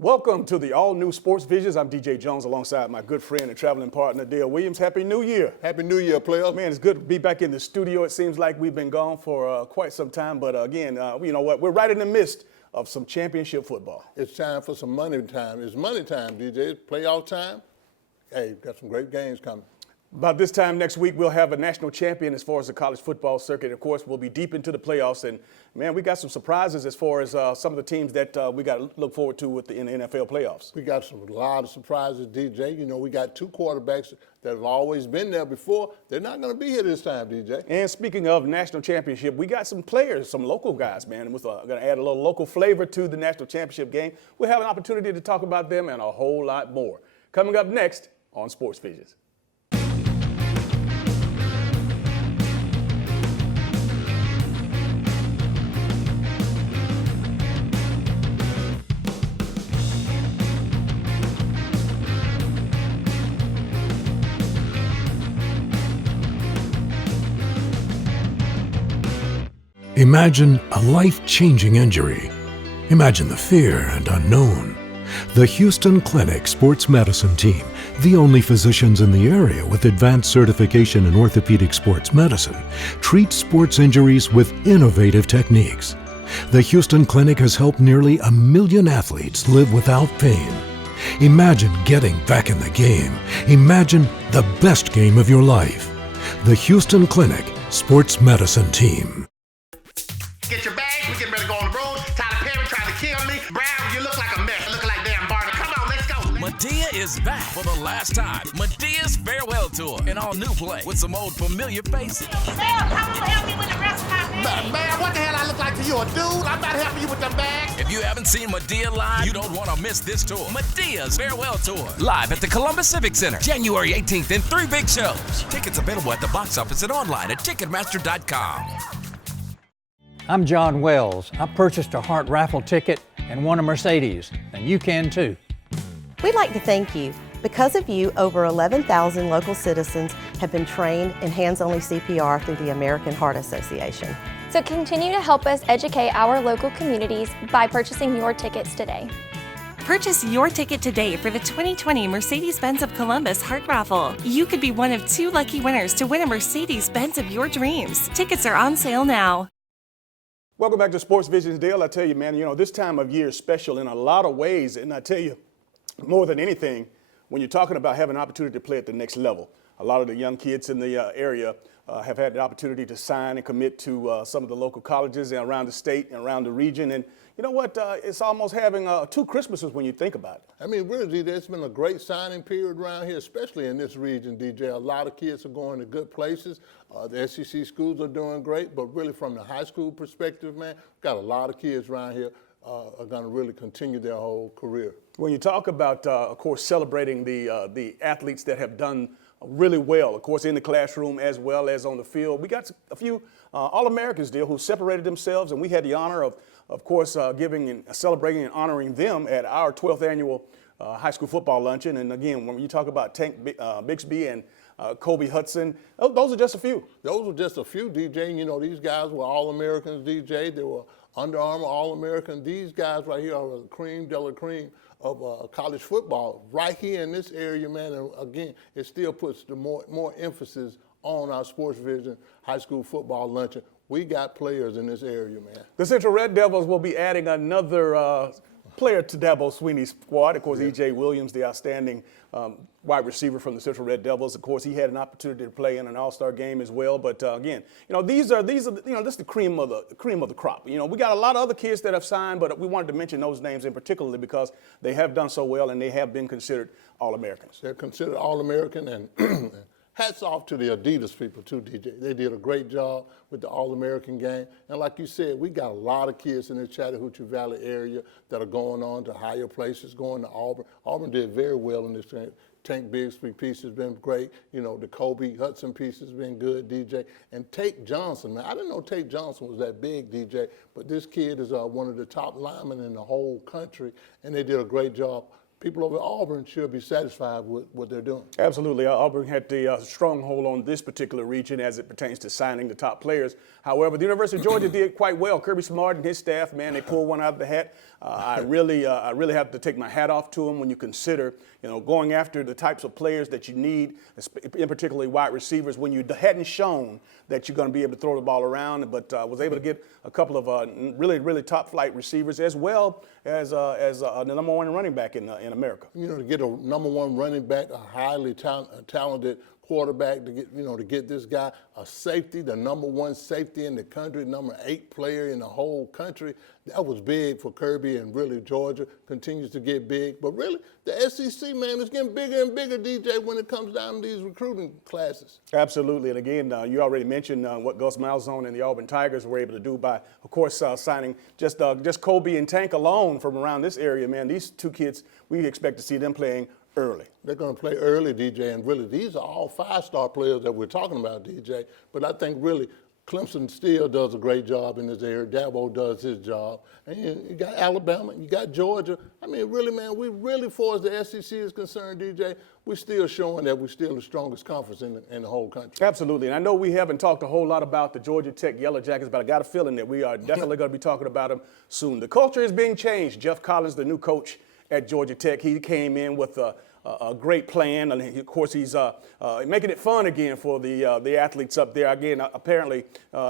Welcome to the all-new Sports Visions. I'm DJ Jones alongside my good friend and traveling partner, Dale Williams. Happy New Year. Happy New Year, player. Man, it's good to be back in the studio. It seems like we've been gone for quite some time, but again, you know what? We're right in the midst of some championship football. It's time for some money time. It's money time, DJ. It's playoff time. Hey, got some great games coming. About this time next week, we'll have a national champion as far as the college football circuit. Of course, we'll be deep into the playoffs. And, man, we got some surprises as far as some of the teams that we got to look forward to in the NFL playoffs. We got a lot of surprises, DJ. You know, we got two quarterbacks that have always been there before. They're not going to be here this time, DJ. And speaking of national championship, we got some players, some local guys, man. And we're going to add a little local flavor to the national championship game. We'll have an opportunity to talk about them and a whole lot more. Coming up next on Sports Visions. Imagine a life-changing injury. Imagine the fear and unknown. The Houston Clinic Sports Medicine Team, the only physicians in the area with advanced certification in orthopedic sports medicine, treats sports injuries with innovative techniques. The Houston Clinic has helped nearly 1 million athletes live without pain. Imagine getting back in the game. Imagine the best game of your life. The Houston Clinic Sports Medicine Team. Get your bag, we getting ready to go on the road. Tyler Perry trying to kill me. Brown, you look like a mess. Look like damn Barney. Come on, let's go. Madea is back for the last time. Madea's Farewell Tour. An all new play with some old familiar faces. Ma'am, come on, help me with the rest of my bag. Man, what the hell I look like to you, a dude? I'm not helping you with them bags. If you haven't seen Madea live, you don't want to miss this tour. Madea's Farewell Tour. Live at the Columbus Civic Center, January 18th in 3 big shows. Tickets available at the box office and online at Ticketmaster.com. I'm John Wells. I purchased a Heart raffle ticket and won a Mercedes, and you can too. We'd like to thank you. Because of you, over 11,000 local citizens have been trained in hands-only CPR through the American Heart Association. So continue to help us educate our local communities by purchasing your tickets today. Purchase your ticket today for the 2020 Mercedes-Benz of Columbus Heart Raffle. You could be one of 2 lucky winners to win a Mercedes-Benz of your dreams. Tickets are on sale now. Welcome back to Sports Visions, Dale. I tell you, man, you know, this time of year is special in a lot of ways. And I tell you, more than anything, when you're talking about having an opportunity to play at the next level, a lot of the young kids in the area have had the opportunity to sign and commit to some of the local colleges around the state and around the region. And you know what? It's almost having 2 Christmases when you think about it. I mean, really, it's been a great signing period around here, especially in this region, DJ. A lot of kids are going to good places. The SEC schools are doing great, but really from the high school perspective, man, we've got a lot of kids around here are going to really continue their whole career. When you talk about, of course, celebrating the athletes that have done really well, of course, in the classroom as well as on the field, we got a few All-Americans, Dale, who separated themselves, and we had the honor of course, giving and celebrating and honoring them at our 12th annual high school football luncheon. And again, when you talk about Tank Bixby and Kobe Hudson, those are just a few. Those were just a few, DJ. You know, these guys were All-Americans, DJ. They were Under Armour All-American. These guys right here are the cream de la cream of college football right here in this area, man. And again, it still puts the more emphasis on our Sports Vision high school football luncheon. We got players in this area, man. The Central Red Devils will be adding another player to Dabo Swinney's squad. Of course, E.J. Williams, the outstanding wide receiver from the Central Red Devils. Of course, he had an opportunity to play in an All-Star game as well. But again, you know, these are you know, this is the cream of the crop. You know, we got a lot of other kids that have signed, but we wanted to mention those names in particular because they have done so well and they have been considered All-Americans. They're considered All-American, and hats off to the Adidas people too, DJ. They did a great job with the All-American game. And like you said, we got a lot of kids in the Chattahoochee Valley area that are going on to higher places, going to Auburn. Auburn did very well in this game. Tank Bixby piece has been great. You know, the Kobe Hudson piece has been good, DJ. And Tate Johnson, man. I didn't know Tate Johnson was that big, DJ, but this kid is one of the top linemen in the whole country, and they did a great job. People over at Auburn should be satisfied with what they're doing. Absolutely. Auburn had the stronghold on this particular region as it pertains to signing the top players. However, the University of Georgia did quite well. Kirby Smart and his staff, man, they pulled one out of the hat. I really have to take my hat off to him when you consider, going after the types of players that you need, in particularly wide receivers, when you hadn't shown that you're going to be able to throw the ball around, but was able to get a couple of really top flight receivers as well as the number one running back in America. To get a number one running back, a highly talented quarterback, to get this guy a safety, the number one safety in the country, number 8 player in the whole country. That was big for Kirby, and really Georgia continues to get big. But really, the SEC, man, is getting bigger and bigger, DJ, when it comes down to these recruiting classes. Absolutely, and again, you already mentioned what Gus Malzahn and the Auburn Tigers were able to do by, of course, signing just Kobe and Tank alone from around this area, man. These 2 kids, we expect to see them playing early. They're going to play early, DJ, and really these are all 5-star players that we're talking about, DJ. But I think really Clemson still does a great job in this area. Dabo does his job. And you got Alabama, you got Georgia. I mean, really, man, we really, far as the SEC is concerned, DJ, we're still showing that we're still the strongest conference in the whole country. Absolutely. And I know we haven't talked a whole lot about the Georgia Tech Yellow Jackets, but I got a feeling that we are definitely going to be talking about them soon. The culture is being changed. Jeff Collins, the new coach at Georgia Tech, he came in with a great plan, and of course he's making it fun again for the athletes up there. Again, apparently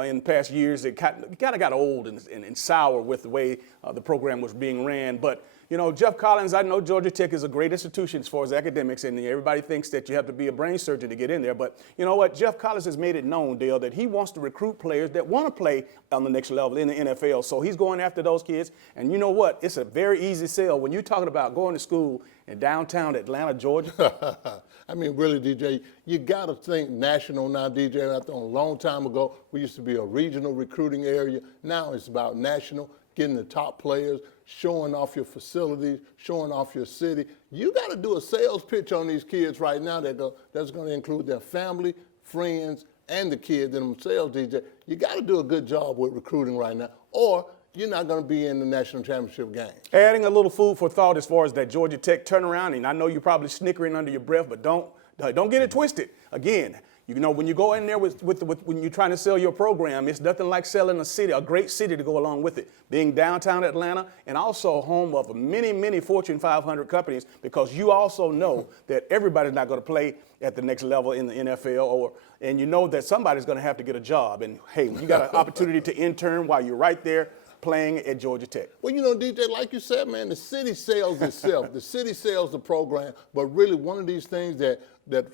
in past years it kind of got old and sour with the way the program was being ran. But Jeff Collins, I know Georgia Tech is a great institution as far as academics, and everybody thinks that you have to be a brain surgeon to get in there. But you know what? Jeff Collins has made it known, Dale, that he wants to recruit players that want to play on the next level in the NFL. So he's going after those kids. And you know what? It's a very easy sell when you're talking about going to school in downtown Atlanta, Georgia. I mean, really, DJ, you got to think national now, DJ. I thought a long time ago we used to be a regional recruiting area. Now it's about national, getting the top players, showing off your facilities, showing off your city. You got to do a sales pitch on these kids right now that's going to include their family, friends, and the kids themselves, DJ. You got to do a good job with recruiting right now, or you're not going to be in the national championship game. Adding a little food for thought as far as that Georgia Tech turnaround, and I know you're probably snickering under your breath, but don't get it twisted. Again, when you go in there with when you're trying to sell your program, it's nothing like selling a great city to go along with it. Being downtown Atlanta and also home of many Fortune 500 companies, because you also know that everybody's not going to play at the next level in the NFL, and you know that somebody's going to have to get a job. And hey, you got an opportunity to intern while you're right there playing at Georgia Tech. Well, DJ, like you said, man, the city sells itself. The city sells the program. But really, one of these things that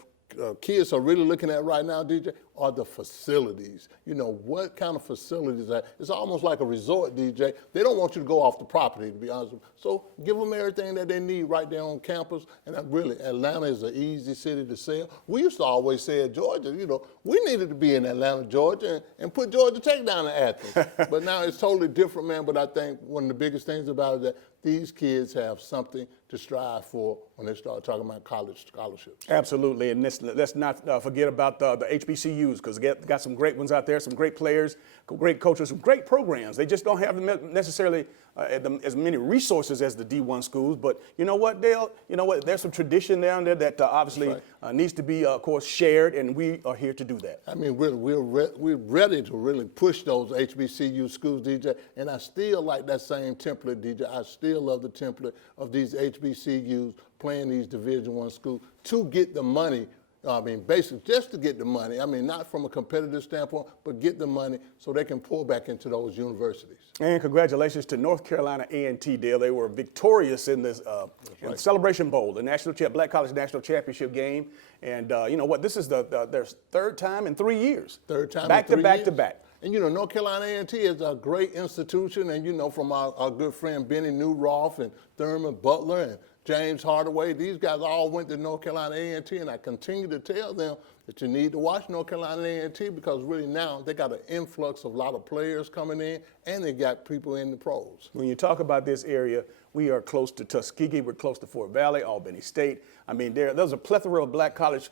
kids are really looking at right now, DJ, are the facilities. What kind of facilities are? It's almost like a resort, DJ. They don't want you to go off the property, to be honest with you. So give them everything that they need right there on campus. And really, Atlanta is an easy city to sell. We used to always say at Georgia, we needed to be in Atlanta, Georgia, and put Georgia Tech down in Athens. But now it's totally different, man. But I think one of the biggest things about it is that these kids have something to strive for when they start talking about college scholarships. Absolutely, and let's not forget about the HBCUs, because they got some great ones out there, some great players, great coaches, some great programs. They just don't have necessarily as many resources as the D1 schools. But you know what, Dale? You know what? There's some tradition down there that obviously needs to be, of course, shared, and we are here to do that. I mean, really, we're ready to really push those HBCU schools, DJ. And I still like that same template, DJ. I still love the template of these HBCUs playing these Division I schools to get the money. I mean, basically just to get the money. I mean, not from a competitive standpoint, but get the money so they can pour back into those universities. And congratulations to North Carolina A&T, Dale. They were victorious in this in the Celebration Bowl, the Black College National Championship game. And you know what? This is their third time in 3 years. Third time back in 3 to back years. to back. And North Carolina A&T is a great institution, and from our good friend Benny Newroff and Thurman Butler and James Hardaway, these guys all went to North Carolina A&T, and I continue to tell them that you need to watch North Carolina A&T, because really now they got an influx of a lot of players coming in, and they got people in the pros. When you talk about this area, we are close to Tuskegee, we're close to Fort Valley, Albany State. I mean, there's a plethora of black college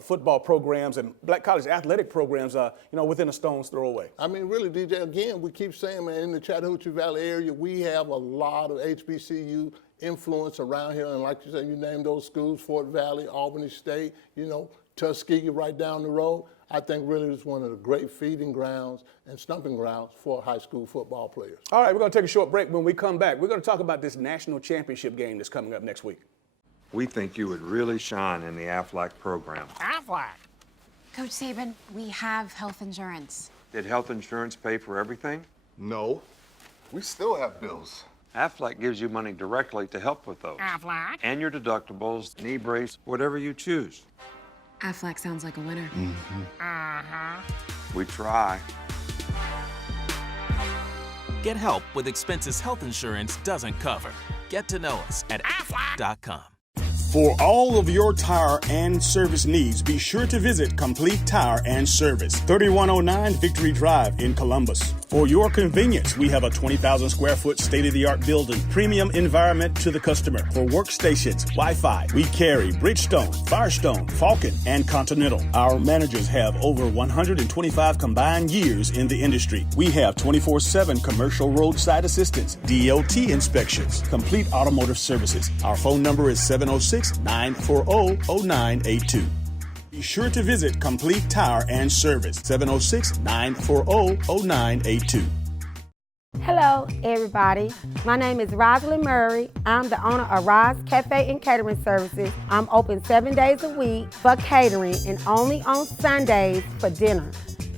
football programs and black college athletic programs, within a stone's throw away. I mean, really, DJ, again, we keep saying, man, in the Chattahoochee Valley area, we have a lot of HBCU influence around here. And like you said, you named those schools, Fort Valley, Albany State, Tuskegee right down the road. I think really it's one of the great feeding grounds and stumping grounds for high school football players. All right, we're going to take a short break. When we come back, we're going to talk about this national championship game that's coming up next week. We think you would really shine in the Aflac program. Aflac? Coach Saban, we have health insurance. Did health insurance pay for everything? No. We still have bills. Aflac gives you money directly to help with those. Aflac? And your deductibles, knee brace, whatever you choose. Aflac sounds like a winner. We try. Get help with expenses health insurance doesn't cover. Get to know us at aflac.com. For all of your tire and service needs, be sure to visit Complete Tire and Service, 3109 Victory Drive in Columbus. For your convenience, we have a 20,000 square foot state-of-the-art building, premium environment to the customer. For workstations, Wi-Fi, we carry Bridgestone, Firestone, Falcon, and Continental. Our managers have over 125 combined years in the industry. We have 24/7 commercial roadside assistance, DOT inspections, complete automotive services. Our phone number is 706-940-0982. Be sure to visit Complete Tire and Service, 706-940-0982. Hello, everybody. My name is Rosalind Murray. I'm the owner of Roz Cafe and Catering Services. I'm open 7 days a week for catering and only on Sundays for dinner.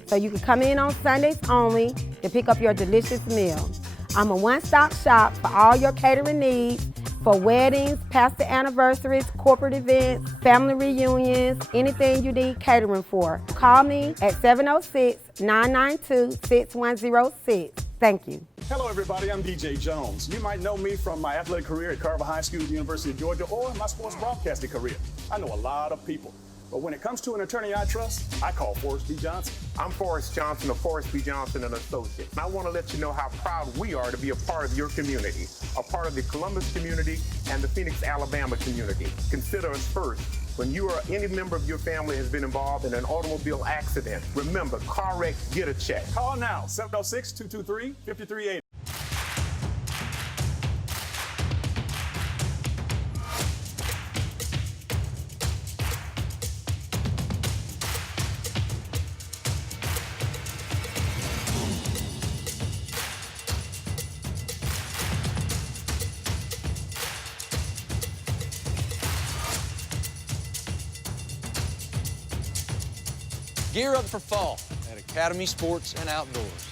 So you can come in on Sundays only to pick up your delicious meal. I'm a one-stop shop for all your catering needs for weddings, pastor anniversaries, corporate events, family reunions, anything you need catering for. Call me at 706-992-6106. Thank you. Hello, everybody. I'm DJ Jones. You might know me from my athletic career at Carver High School, University of Georgia, or my sports broadcasting career. I know a lot of people. But when it comes to an attorney I trust, I call Forrest B. Johnson. I'm Forrest Johnson of Forrest B. Johnson & Associates. And I want to let you know how proud we are to be a part of your community, a part of the Columbus community and the Phoenix, Alabama community. Consider us first. When you or any member of your family has been involved in an automobile accident, remember, car wreck, get a check. Call now, 706-223-5380. Gear up for fall at Academy Sports and Outdoors.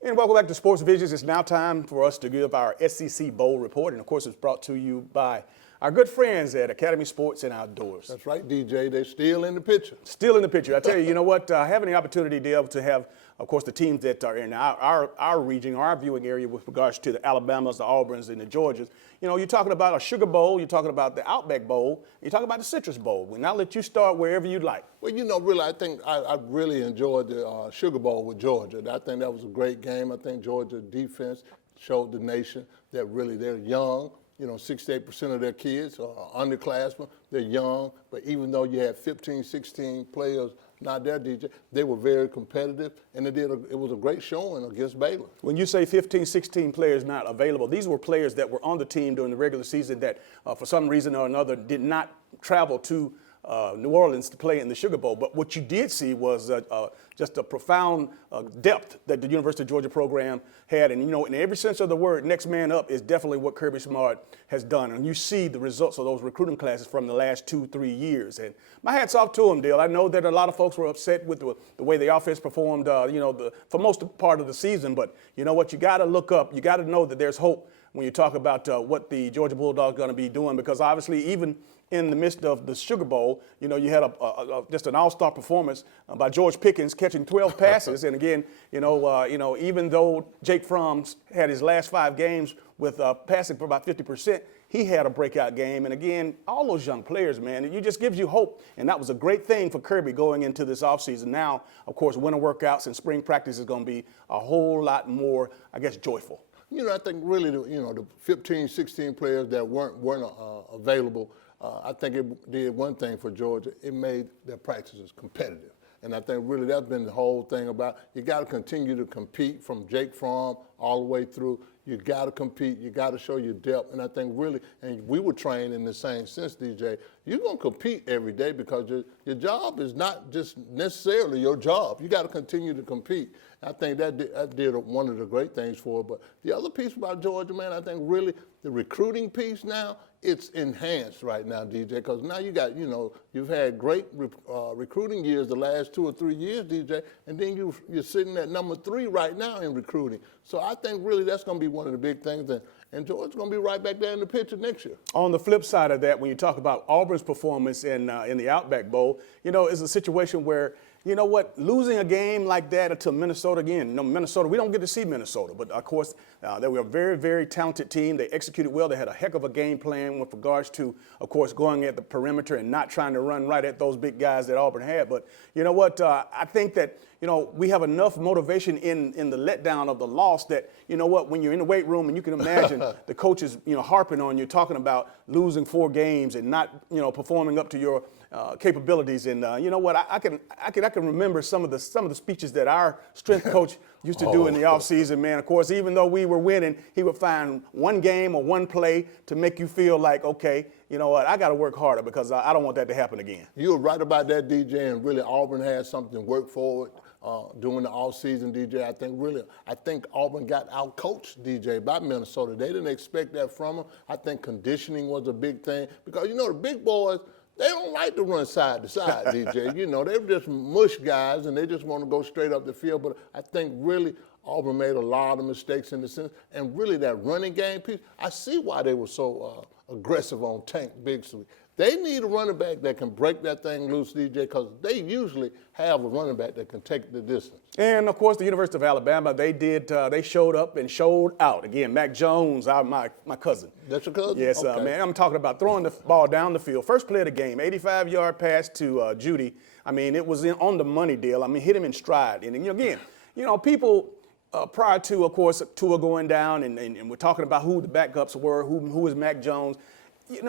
And welcome back to Sports Visions. It's now time for us to give our SEC Bowl report. And of course, it's brought to you by our good friends at Academy Sports and Outdoors. That's right, DJ. They're still in the picture. Still in the picture. I tell you, you know what? Having the opportunity to be able to have, of course, the teams that are in our region, our viewing area with regards to the Alabamas, the Auburns, and the Georgias. You know, you're talking about a Sugar Bowl, you're talking about the Outback Bowl, you're talking about the Citrus Bowl. We'll now let you start wherever you'd like. Well, you know, really, I think I really enjoyed the Sugar Bowl with Georgia. I think that was a great game. I think Georgia's defense showed the nation that really they're young. You know, 68% of their kids are underclassmen. They're young, but even though you had 15, 16 players not there, DJ, they were very competitive, and it was a great showing against Baylor. When you say 15, 16 players not available, these were players that were on the team during the regular season that, for some reason or another, did not travel to New Orleans to play in the Sugar Bowl. But what you did see was just a profound depth that the University of Georgia program had. And, you know, in every sense of the word, next man up is definitely what Kirby Smart has done. And you see the results of those recruiting classes from the last 2-3 years. And my hat's off to them, Dale. I know that a lot of folks were upset with the way the offense performed, for most part of the season. But you know what? You got to look up. You got to know that there's hope when you talk about what the Georgia Bulldogs are going to be doing, because obviously even in the midst of the Sugar Bowl, you know, you had just an all-star performance by George Pickens catching 12 passes. And again, even though Jake Fromm had his last 5 games with passing for about 50%, he had a breakout game. And again, all those young players, man, it just gives you hope. And that was a great thing for Kirby going into this offseason. Now, of course, winter workouts and spring practice is going to be a whole lot more, I guess, joyful. You know, I think really, the 15, 16 players that weren't available, I think it did one thing for Georgia. It made their practices competitive. And I think really that's been the whole thing about you got to continue to compete from Jake Fromm all the way through. You got to compete. You got to show your depth. And I think really, and we were trained in the same sense, DJ, you're going to compete every day because your job is not just necessarily your job. You got to continue to compete. I think that did one of the great things for it. But the other piece about Georgia, man, I think really the recruiting piece now, it's enhanced right now, DJ, because now you've had great recruiting years the last 2 or 3 years, DJ, and then you're sitting at number 3 right now in recruiting. So I think really that's going to be one of the big things, and Georgia's going to be right back there in the picture next year. On the flip side of that, when you talk about Auburn's performance in the Outback Bowl, it's a situation where, you know what, losing a game like that to Minnesota again. Minnesota, we don't get to see Minnesota, but of course, they were a very, very talented team. They executed well. They had a heck of a game plan with regards to, of course, going at the perimeter and not trying to run right at those big guys that Auburn had. But you know what, I think that, we have enough motivation in the letdown of the loss that, when you're in the weight room and you can imagine the coaches, harping on you, talking about losing 4 games and not, performing up to your capabilities. And you know what, I can remember some of the speeches that our strength coach used to do in the offseason, man. Of course, even though we were winning, he would find one game or one play to make you feel like, okay, you know what, I got to work harder because I don't want that to happen again. You were right about that, DJ, and really Auburn had something to work forward during the offseason, DJ. I think Auburn got out-coached, DJ, by Minnesota. They didn't expect that from them. I think conditioning was a big thing because, the big boys, they don't like to run side to side, DJ. They're just mush guys, and they just want to go straight up the field. But I think really Auburn made a lot of mistakes in the sense, and really that running game piece, I see why they were so aggressive on Tank Bixley. They need a running back that can break that thing loose, DJ, because they usually have a running back that can take the distance. And, of course, the University of Alabama, they showed up and showed out. Again, Mac Jones, my cousin. That's your cousin? Yes, okay. Man. I'm talking about throwing the ball down the field. First play of the game, 85-yard pass to Judy. It was on the money deal. Hit him in stride. And, again, people prior to, of course, Tua going down, and we're talking about who the backups were, who was Mac Jones.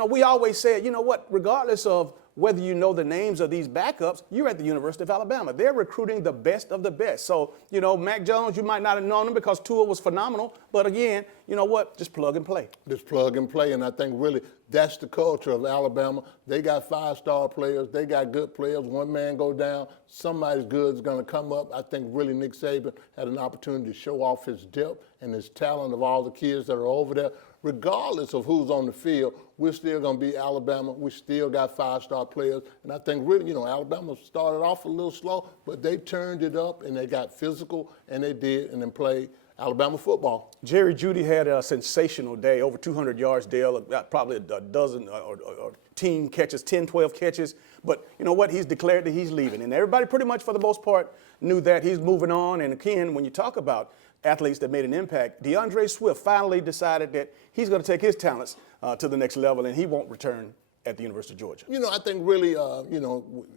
We always said, regardless of whether you know the names of these backups, you're at the University of Alabama. They're recruiting the best of the best. So, Mac Jones, you might not have known him because Tua was phenomenal. But again, you know what? Just plug and play. Just plug and play. And I think really that's the culture of Alabama. They got 5-star players. They got good players. One man go down, somebody's good is going to come up. I think really Nick Saban had an opportunity to show off his depth and his talent of all the kids that are over there. Regardless of who's on the field, we're still going to be Alabama. We still got 5-star players. And I think really, Alabama started off a little slow, but they turned it up and they got physical, and they did, and then played Alabama football. Jerry Jeudy had a sensational day, over 200 yards, Dale, probably a dozen or team catches, 10, 12 catches. But you know what? He's declared that he's leaving. And everybody pretty much for the most part knew that he's moving on. And again, when you talk about athletes that made an impact, DeAndre Swift finally decided that he's going to take his talents to the next level, and he won't return at the University of Georgia. I think really,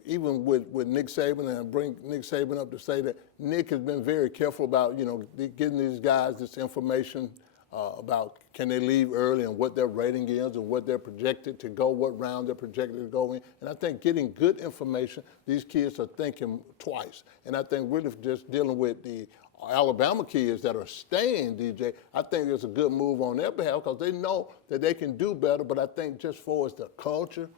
even with Nick Saban, and bring Nick Saban up to say that Nick has been very careful about, getting these guys this information about can they leave early and what their rating is and what they're projected to go, what round they're projected to go in. And I think getting good information, these kids are thinking twice. And I think really just dealing with the Alabama kids that are staying, DJ, I think it's a good move on their behalf because they know that they can do better. But I think just for the culture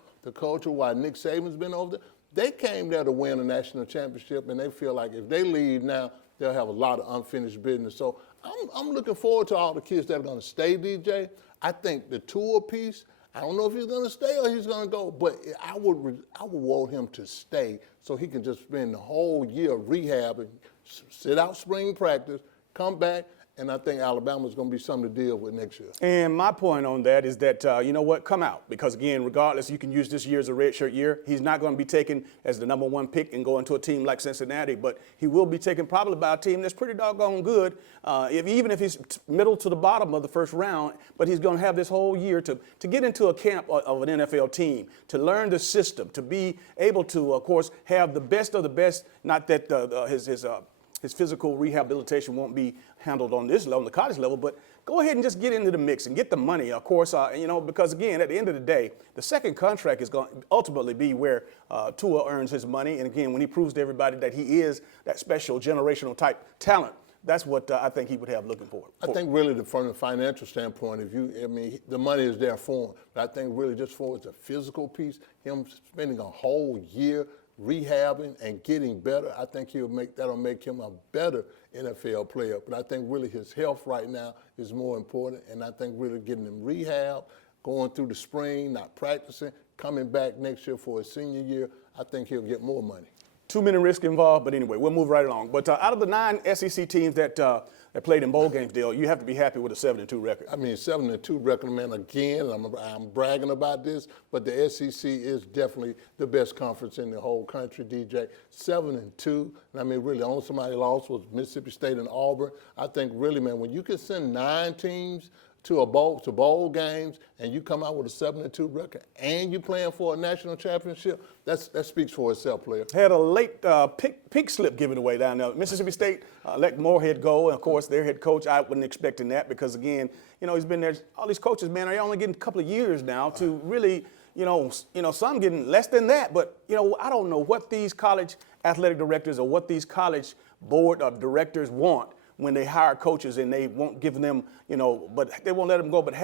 why Nick Saban's been over there, they came there to win a national championship, and they feel like if they leave now, they'll have a lot of unfinished business. So I'm looking forward to all the kids that are going to stay, DJ. I think the Tua piece, I don't know if he's going to stay or he's going to go, but I would want him to stay so he can just spend the whole year rehabbing, sit out spring practice, come back, and I think Alabama's going to be something to deal with next year. And my point on that is that, come out. Because, again, regardless, you can use this year as a redshirt year. He's not going to be taken as the number 1 pick and go into a team like Cincinnati, but he will be taken probably by a team that's pretty doggone good, even if he's middle to the bottom of the first round. But he's going to have this whole year to get into a camp of an NFL team, to learn the system, to be able to, of course, have the best of the best. Not that his physical rehabilitation won't be handled on this level, on the college level, but go ahead and just get into the mix and get the money, of course, because, again, at the end of the day, the second contract is going to ultimately be where Tua earns his money. And, again, when he proves to everybody that he is that special generational type talent. that's what I think he would have looking for. I think really from the financial standpoint, the money is there for him. But I think really just for the physical piece, him spending a whole year rehabbing and getting better, I think that'll make him a better NFL player. But I think really his health right now is more important, and I think really getting him rehab, going through the spring, not practicing, coming back next year for his senior year, I think he'll get more money. Too many risks involved, but anyway, we'll move right along. But out of the 9 SEC teams that played in bowl games, Dale, you have to be happy with a 7-2 record. I mean, 7-2 record, man. Again, I'm bragging about this, but the SEC is definitely the best conference in the whole country, DJ. 7-2, and I mean, really, only somebody lost was Mississippi State and Auburn. I think really, man, when you can send 9 teams to bowl games, and you come out with a 7-2 record, and you're playing for a national championship, that speaks for itself, player. Had a late pink slip given away down there. Mississippi State let Moorhead go, and of course their head coach, I wasn't expecting that because again, he's been there. All these coaches, man, are only getting a couple of years now to really, some getting less than that. But I don't know what these college athletic directors or what these college board of directors want when they hire coaches and they won't give them, but they won't let them go, but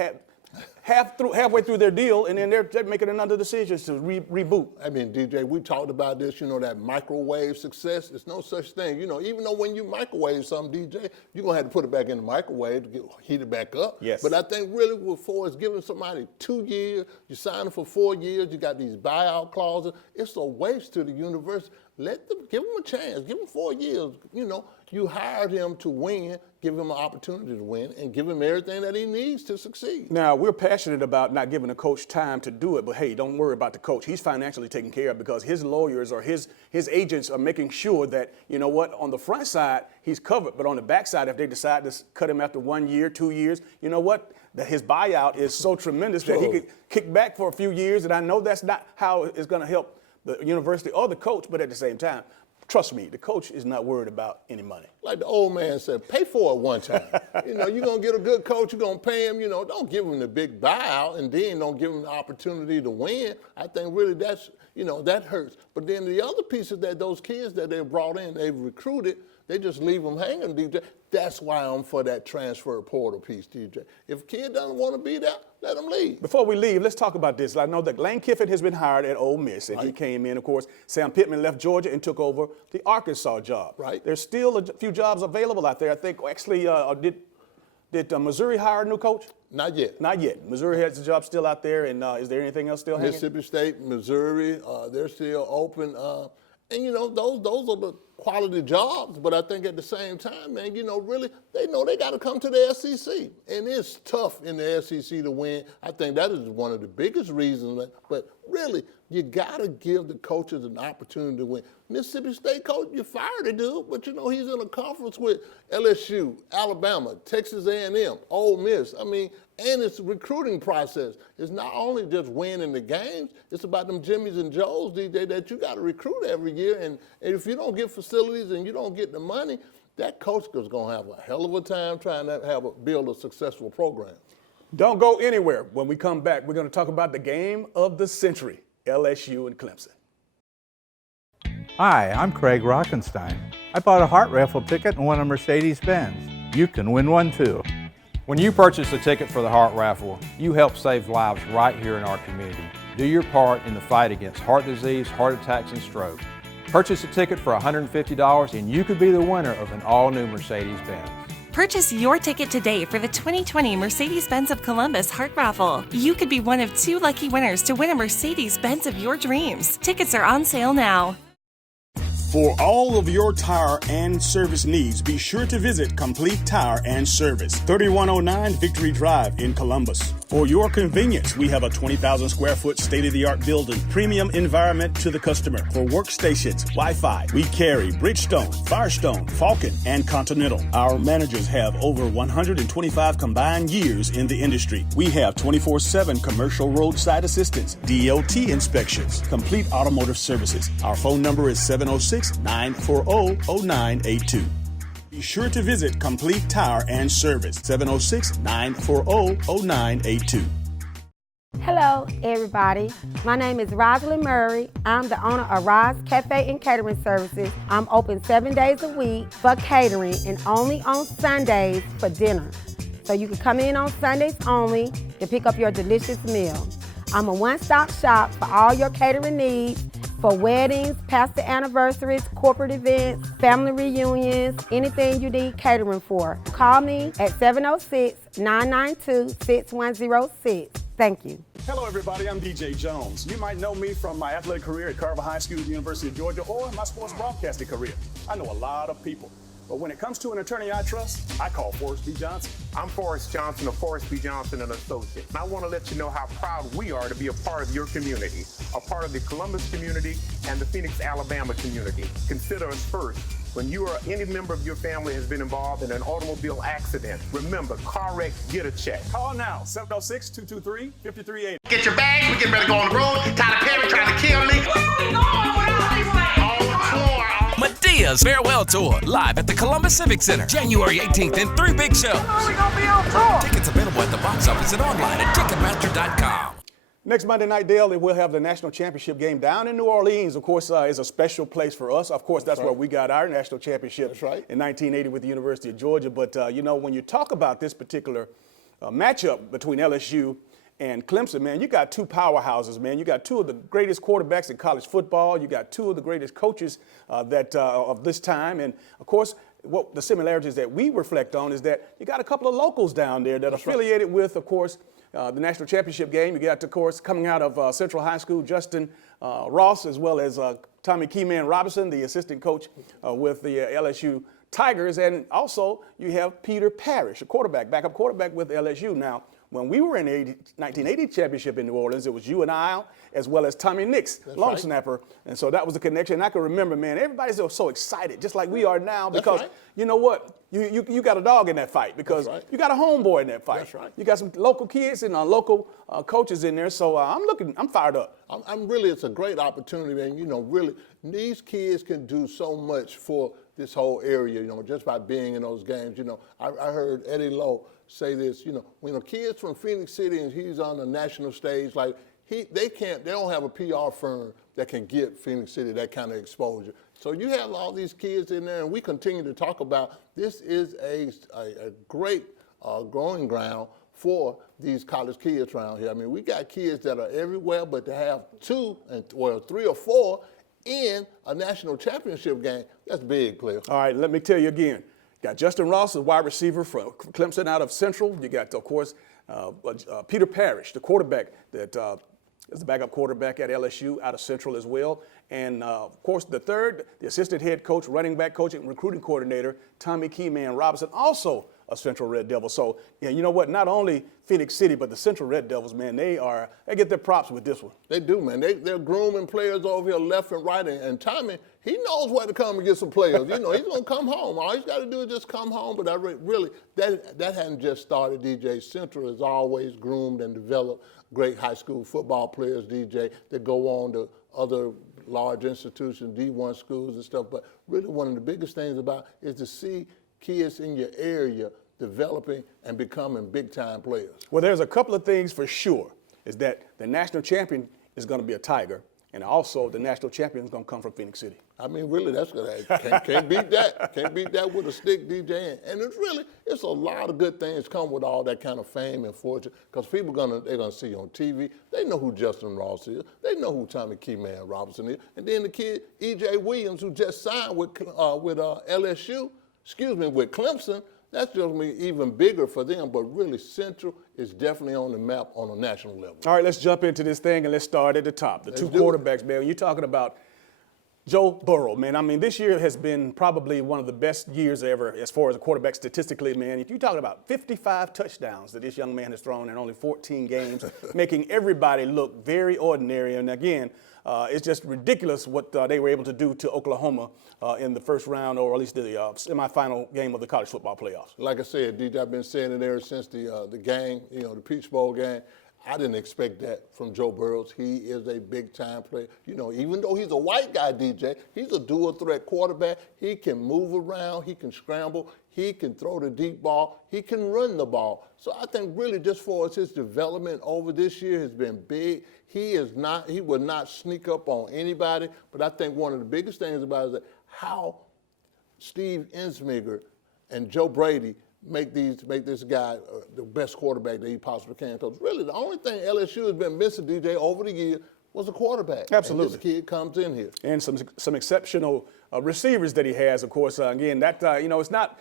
halfway through their deal, and then they're making another decision to reboot. I mean, DJ, we talked about this, that microwave success. There's no such thing. Even though when you microwave something, DJ, you're going to have to put it back in the microwave to get heated back up. Yes. But I think really before it's giving somebody 2 years, you sign them for 4 years, you got these buyout clauses. It's a waste to the university. Give them a chance. Give them 4 years. You hired him to win, give him an opportunity to win, and give him everything that he needs to succeed. Now, we're passionate about not giving a coach time to do it, but hey, don't worry about the coach. He's financially taken care of because his lawyers or his agents are making sure that, on the front side, he's covered, but on the back side, if they decide to cut him after 1 year, 2 years, that his buyout is so tremendous that he could kick back for a few years, and I know that's not how it's going to help the university or the coach, but at the same time, trust me, the coach is not worried about any money. Like the old man said, pay for it one time. You're going to get a good coach, you're going to pay him, don't give him the big buyout and then don't give him the opportunity to win. I think really that's, that hurts. But then the other piece is that those kids that they've brought in, they've recruited, they just leave them hanging, DJ. That's why I'm for that transfer portal piece, DJ. If a kid doesn't want to be there, let him leave. Before we leave, let's talk about this. I know that Lane Kiffin has been hired at Ole Miss, and he came in, of course. Sam Pittman left Georgia and took over the Arkansas job. Right. There's still a few jobs available out there. I think actually, did Missouri hire a new coach? Not yet. Not yet. Missouri has the job still out there, and is there anything else still hanging? Mississippi State, Missouri, they're still open. And, those are the quality jobs, but I think at the same time, man, really, they know they got to come to the SEC. And it's tough in the SEC to win. I think that is one of the biggest reasons. But really, you got to give the coaches an opportunity to win. Mississippi State coach, you fired the dude, but he's in a conference with LSU, Alabama, Texas A&M, Ole Miss. I mean, and it's a recruiting process. It's not only just winning the games, it's about them Jimmys and Joes, DJ, that you got to recruit every year. And if you don't get facilities and you don't get the money, that coach is going to have a hell of a time trying to build a successful program. Don't go anywhere. When we come back, we're going to talk about the game of the century, LSU and Clemson. Hi, I'm Craig Rockenstein. I bought a heart raffle ticket and won a Mercedes-Benz. You can win one too. When you purchase a ticket for the Heart Raffle, you help save lives right here in our community. Do your part in the fight against heart disease, heart attacks, and stroke. Purchase a ticket for $150 and you could be the winner of an all-new Mercedes-Benz. Purchase your ticket today for the 2020 Mercedes-Benz of Columbus Heart Raffle. You could be one of 2 lucky winners to win a Mercedes-Benz of your dreams. Tickets are on sale now. For all of your tire and service needs, be sure to visit Complete Tire and Service, 3109 Victory Drive in Columbus. For your convenience, we have a 20,000 square foot state-of-the-art building, premium environment to the customer. For workstations, Wi-Fi, we carry Bridgestone, Firestone, Falcon, and Continental. Our managers have over 125 combined years in the industry. We have 24/7 commercial roadside assistance, DOT inspections, complete automotive services. Our phone number is 706-940-0982. Be sure to visit Complete Tire and Service, 706-940-0982. Hello, everybody. My name is Rosalind Murray. I'm the owner of Roz Cafe and Catering Services. I'm open 7 days a week for catering and only on Sundays for dinner. So you can come in on Sundays only to pick up your delicious meal. I'm a one-stop shop for all your catering needs for weddings, pastor anniversaries, corporate events, family reunions, anything you need catering for. Call me at 706-992-6106. Thank you. Hello, everybody. I'm DJ Jones. You might know me from my athletic career at Carver High School, University of Georgia, or my sports broadcasting career. I know a lot of people. But when it comes to an attorney I trust, I call Forrest B. Johnson. I'm Forrest Johnson of Forrest B. Johnson and Associates. And I want to let you know how proud we are to be a part of your community, a part of the Columbus community and the Phoenix, Alabama community. Consider us first. When you or any member of your family has been involved in an automobile accident, remember, car wreck, get a check. Call now, 706-223-5380. Get your bags, we getting ready to go on the road. Tyler Perry trying to kill me. Where are we going without these things? Medea's Farewell Tour, live at the Columbus Civic Center, January 18th in 3 big shows. When are we going to be on tour? Tickets available at the box office and online at Ticketmaster.com. Next Monday night, Dale, we'll have the national championship game down in New Orleans. Of course, is a special place for us. Of course, that's where we got our national championship in 1980 with the University of Georgia. But, you know, when you talk about this particular matchup between LSU and Clemson, man, you got two powerhouses, man. You got two of the greatest quarterbacks in college football. You got two of the greatest coaches of this time. And, of course, what the similarities that we reflect on is that you got a couple of locals down there that are affiliated with, of course, the national championship game. You got, of course, coming out of Central High School, Justin Ross, as well as Tommy Keyman Robinson, the assistant coach with the LSU Tigers. And also you have Peter Parrish, a quarterback, backup quarterback with LSU. Now, when we were in the 1980 championship in New Orleans, it was you and I, as well as Tommy Nix, long snapper. And so that was the connection. And I can remember, man, everybody's so excited, just like we are now, because you know what? You got a dog in that fight because you got a homeboy in that fight. That's right. You got some local kids and local coaches in there. So I'm fired up. I'm really, it's a great opportunity, man. You know, really, these kids can do so much for this whole area, you know, just by being in those games. You know, I heard Eddie Lowe say this, you know, when a kid's from Phoenix City and he's on the national stage, like they don't have a PR firm that can get Phoenix City that kind of exposure. So you have all these kids in there, and we continue to talk about this is a great growing ground for these college kids around here. I mean, we got kids that are everywhere, but to have 2 or 3 or 4 in a national championship game, that's big, player. All right, let me tell you again. Got Justin Ross, the wide receiver from Clemson out of Central. You got, of course, Peter Parrish, the quarterback that is the backup quarterback at LSU out of Central as well. And, of course, the third, the assistant head coach, running back coach, and recruiting coordinator, Tommy Keyman Robinson, also a Central Red Devil. So, yeah, you know what? Not only Phoenix City, but the Central Red Devils, man, they get their props with this one. They do, man. They're grooming players over here left and right. And Tommy, he knows where to come and get some players. You know, he's going to come home. All he's got to do is just come home. But really, that hadn't just started, DJ. Central has always groomed and developed great high school football players, DJ, that go on to other large institutions, D1 schools and stuff. But really one of the biggest things about is to see kids in your area developing and becoming big-time players. Well, there's a couple of things for sure, is that the national champion is going to be a Tiger, and also the national champion is going to come from Phoenix City. I mean, really, that's good. Can't beat that. Can't beat that with a stick, DJ. And it's a lot of good things come with all that kind of fame and fortune, because people they're gonna see you on TV. They know who Justin Ross is. They know who Tommy Keyman Robinson is. And then the kid E.J. Williams, who just signed with LSU, with Clemson. That's just going to be even bigger for them, but really Central is definitely on the map on a national level. All right, let's jump into this thing and let's start at the top. The two quarterbacks, man. When you're talking about Joe Burrow, man, I mean, this year has been probably one of the best years ever as far as a quarterback statistically, man. If you're talking about 55 touchdowns that this young man has thrown in only 14 games, making everybody look very ordinary. And again, it's just ridiculous what they were able to do to Oklahoma in the first round, or at least the semifinal game of the college football playoffs. Like I said, DJ, I've been saying it ever since the game, the Peach Bowl game. I didn't expect that from Joe Burrow. He is a big-time player. Even though he's a white guy, DJ, he's a dual-threat quarterback. He can move around. He can scramble. He can throw the deep ball. He can run the ball. So I think really just for his development over this year has been big. He will not sneak up on anybody. But I think one of the biggest things about it is that how Steve Ensminger and Joe Brady make this guy the best quarterback that he possibly can. Because really the only thing LSU has been missing, DJ, over the year was a quarterback. Absolutely. And this kid comes in here. And some exceptional receivers that he has, of course. Again, that, it's not,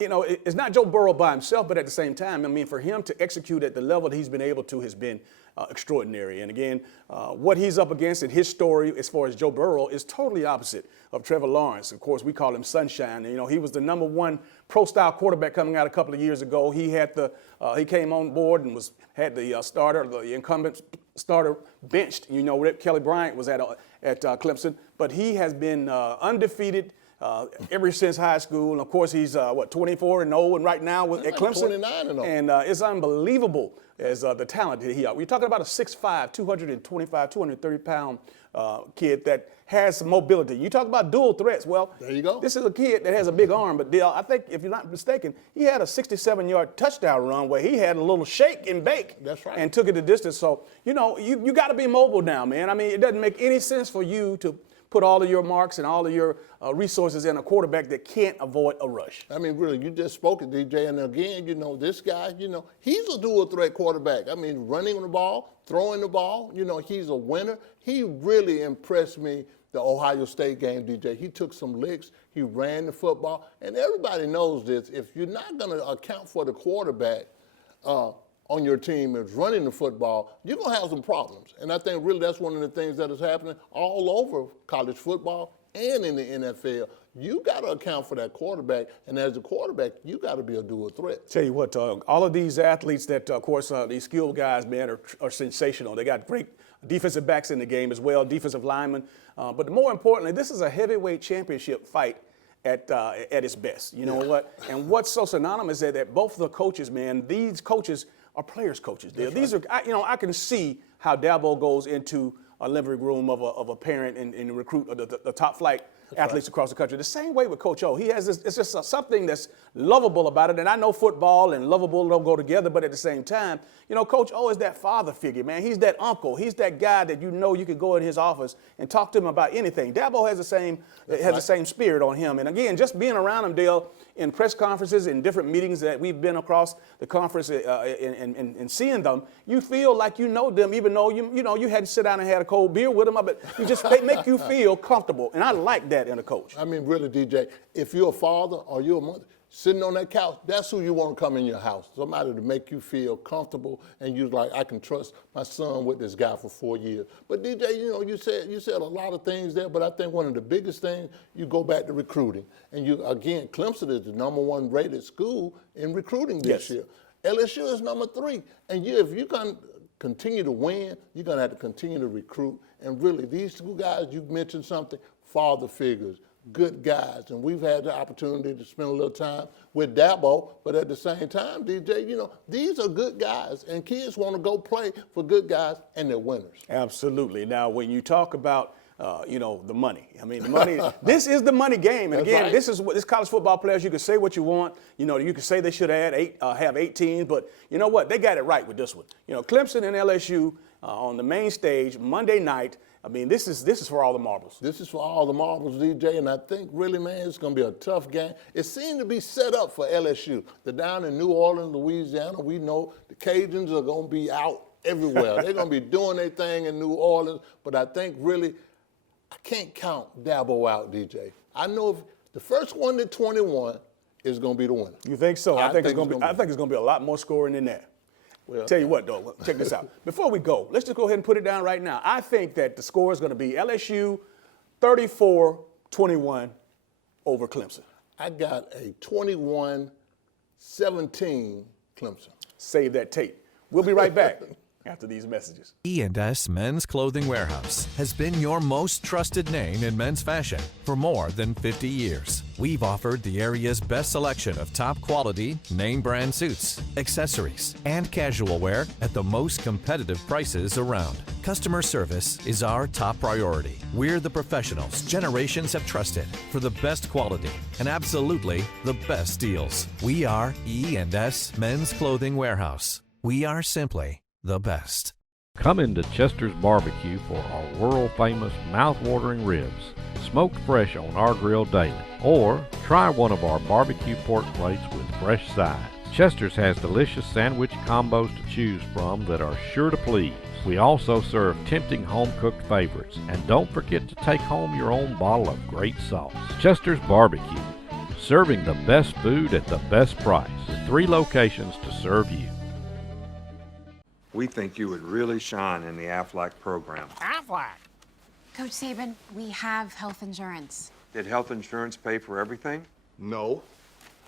it's not Joe Burrow by himself, but at the same time, I mean, for him to execute at the level that he's been able to has been extraordinary. And again, what he's up against in his story as far as Joe Burrow is totally opposite of Trevor Lawrence. Of course, we call him Sunshine. He was the #1 pro-style quarterback coming out a couple of years ago. He he came on board and had the incumbent starter benched. Kelly Bryant was at Clemson, but he has been undefeated ever since high school. And of course, he's 24-0, and right now at Clemson, 29-0. And it's unbelievable as the talent that he has. We're talking about a 6'5", 225, 230-pound kid that has some mobility. You talk about dual threats. Well, there you go. This is a kid that has a big arm, but Dale, I think if you're not mistaken, he had a 67-yard touchdown run where he had a little shake and bake. That's right. And took it the distance. So, you got to be mobile now, man. I mean, it doesn't make any sense for you to put all of your marks and all of your resources in a quarterback that can't avoid a rush. I mean, really, you just spoke it, DJ. And again, this guy, he's a dual threat quarterback. I mean, running the ball, throwing the ball, he's a winner. He really impressed me the Ohio State game, DJ. He took some licks. He ran the football. And everybody knows this. If you're not going to account for the quarterback on your team is running the football, you're going to have some problems. And I think really that's one of the things that is happening all over college football and in the NFL. You got to account for that quarterback, and as a quarterback, you got to be a dual threat. Tell you what, all of these athletes that, of course, these skilled guys, man, are sensational. They got great defensive backs in the game as well, defensive linemen. But more importantly, this is a heavyweight championship fight at its best. You know what? And what's so synonymous is that both the coaches, man, these coaches are players' coaches. These are, I can see how Dabo goes into a living room of a parent and recruit the top flight athletes across the country. The same way with Coach O. He has this, it's just something that's lovable about it. And I know football and lovable don't go together, but at the same time, Coach O is that father figure, man. He's that uncle. He's that guy that you can go in his office and talk to him about anything. Dabo has the same spirit on him. And again, just being around him, Dale, in press conferences, in different meetings that we've been across the conference and seeing them, you feel like you know them, even though you hadn't sit down and had a cold beer with them, but they make you feel comfortable. And I like that in a coach. I mean, really, DJ, if you're a father or you're a mother, sitting on that couch, that's who you want to come in your house. Somebody to make you feel comfortable and you're like, I can trust my son with this guy for 4 years. But DJ, you said a lot of things there, but I think one of the biggest things, you go back to recruiting. And again, Clemson is the #1 rated school in recruiting this year. LSU is #3. And if you're going to continue to win, you're going to have to continue to recruit. And really, these two guys, you mentioned something, father figures, good guys, and we've had the opportunity to spend a little time with Dabo, but at the same time, DJ, these are good guys, and kids want to go play for good guys, and they're winners. Absolutely. Now, when you talk about, the money, the money, this is the money game. And That's again, right. this college football players, you can say what you want. You can say they should have 8 teams, but you know what? They got it right with this one. Clemson and LSU on the main stage Monday night. This is for all the marbles. This is for all the marbles, DJ, and I think really, man, it's going to be a tough game. It seemed to be set up for LSU. They're down in New Orleans, Louisiana. We know the Cajuns are going to be out everywhere. They're going to be doing their thing in New Orleans, but I think really I can't count Dabo out, DJ. I know if the first one to 21 is going to be the winner. You think so? I think it's going to be a lot more scoring than that. Well, tell you what, though, check this out. Before we go, let's just go ahead and put it down right now. I think that the score is going to be LSU 34-21 over Clemson. I got a 21-17 Clemson. Save that tape. We'll be right back after these messages. E&S Men's Clothing Warehouse has been your most trusted name in men's fashion for more than 50 years. We've offered the area's best selection of top quality, name brand suits, accessories, and casual wear at the most competitive prices around. Customer service is our top priority. We're the professionals generations have trusted for the best quality and absolutely the best deals. We are E&S Men's Clothing Warehouse. We are simply the best. Come into Chester's Barbecue for our world-famous mouth-watering ribs, smoked fresh on our grill daily. Or try one of our barbecue pork plates with fresh sides. Chester's has delicious sandwich combos to choose from that are sure to please. We also serve tempting home-cooked favorites. And don't forget to take home your own bottle of great sauce. Chester's Barbecue, serving the best food at the best price, with 3 locations to serve you. We think you would really shine in the Aflac program. Aflac? Coach Saban, we have health insurance. Did health insurance pay for everything? No.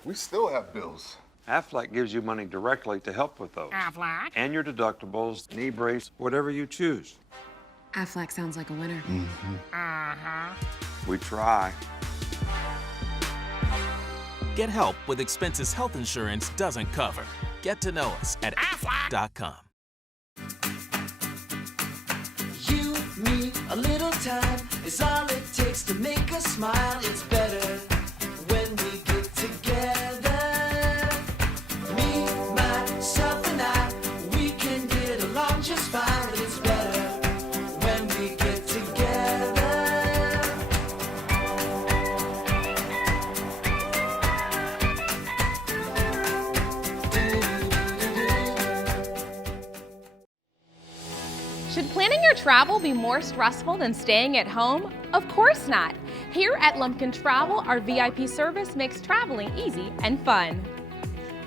We still have bills. Aflac gives you money directly to help with those. Aflac? And your deductibles, knee brace, whatever you choose. Aflac sounds like a winner. We try. Get help with expenses health insurance doesn't cover. Get to know us at Aflac.com. You, me, a little time is all it takes to make us smile. It's better when we get together. Me, myself, and I, we can get along just fine. It's better when we get together. Should planning your travel be more stressful than staying at home? Of course not. Here at Lumpkin Travel, our VIP service makes traveling easy and fun.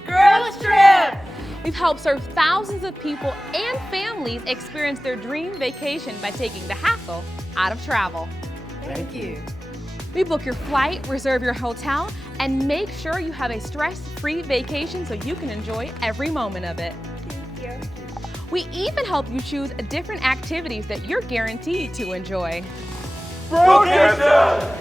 Girls Trip! We've helped serve thousands of people and families experience their dream vacation by taking the hassle out of travel. Thank you. We book your flight, reserve your hotel, and make sure you have a stress-free vacation so you can enjoy every moment of it. Thank you. We even help you choose different activities that you're guaranteed to enjoy. Vacation!